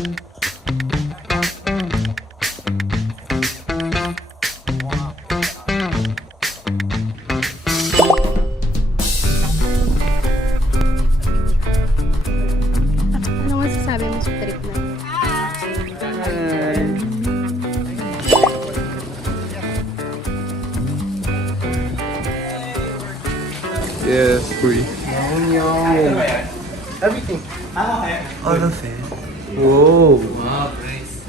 Ano masasabi mo sa trip na? Yes, free. Everything. All of it. Whoa. Wow, nice.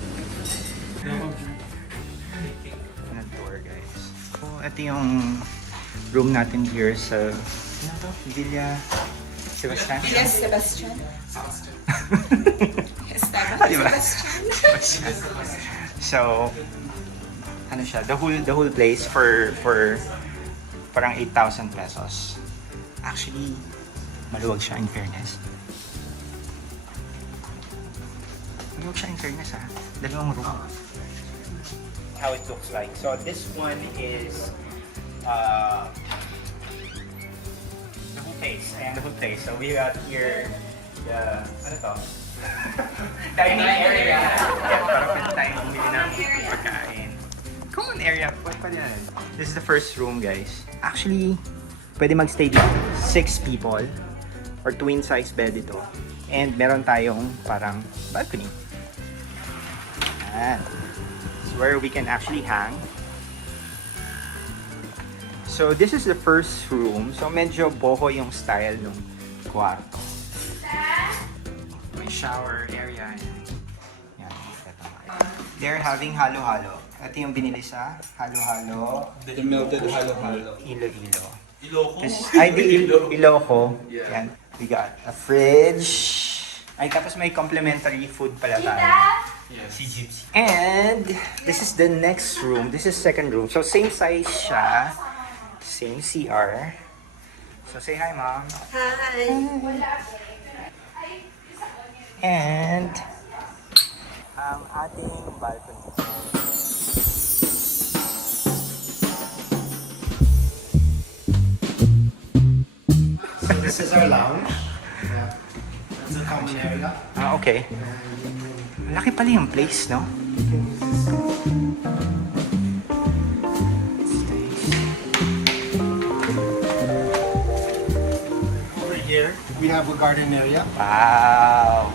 Tour guys. So, ito yung room natin here sa Villa Sebastian. Villa Sebastian. Diba? So, ano siya, the whole place for parang 8,000 pesos. Actually, maluwag siya in fairness. Maluwag siya in fairness ha. Dalawang room. How it looks like. So this one is the whole place. Ayan, the whole place. So we got here the, ano to? Dining area. Yeah, para pwede tayong bumili ng pagkain. Common area. Pwede na. This is the first room, guys. Actually, pwede magstay dito 6 people or twin size bed ito. And meron tayong parang balcony. Ayan. This is where we can actually hang. So this is the first room. So medyo boho yung style ng kwarto. May shower area. Yan. They're having halo-halo. Ito yung binili sa halo-halo. The melted halo-halo. Ilo-ilo. Iloko? Ay, di Iloko. Yan. We got a fridge. Ay, tapos may complimentary food pala tayo. Sea Gypsy. And this is the next room. This is second room. So same size siya. Same CR. So say hi, Mom. Hi. And ang ating balcony. This is our lounge. Yeah. It's a common area. Ah, okay. Laki pala yung place, no? Over here, we have a garden area. Wow!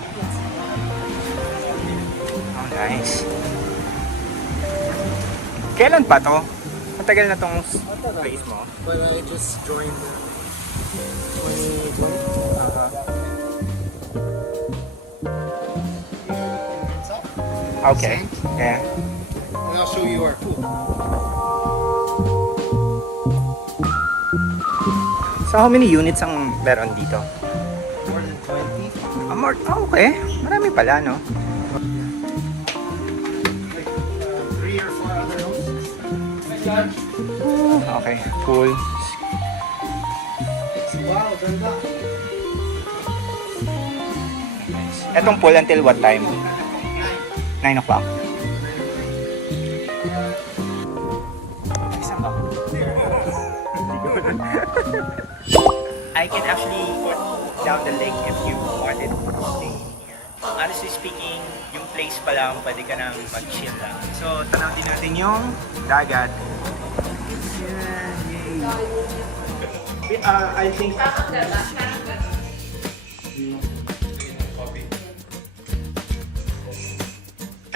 Oh, nice. Kailan pa to? Matagal na tong place mo? But I just joined 2020. Okay. Yeah. And I'll show you our pool. So how many units ang meron dito? More than 20. Okay. Marami pala, no? Like 3 or 4 other rooms. Okay, cool. Wow, ganda. Etong pool until what time? 9 o'clock. I can actually put down the link if you wanted to stay here. Honestly speaking, yung place pa lang, pwede ka nang mag-chill lang. So, tanaw din natin yung dagat. I think...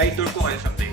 Ay, tour ko kayo someday.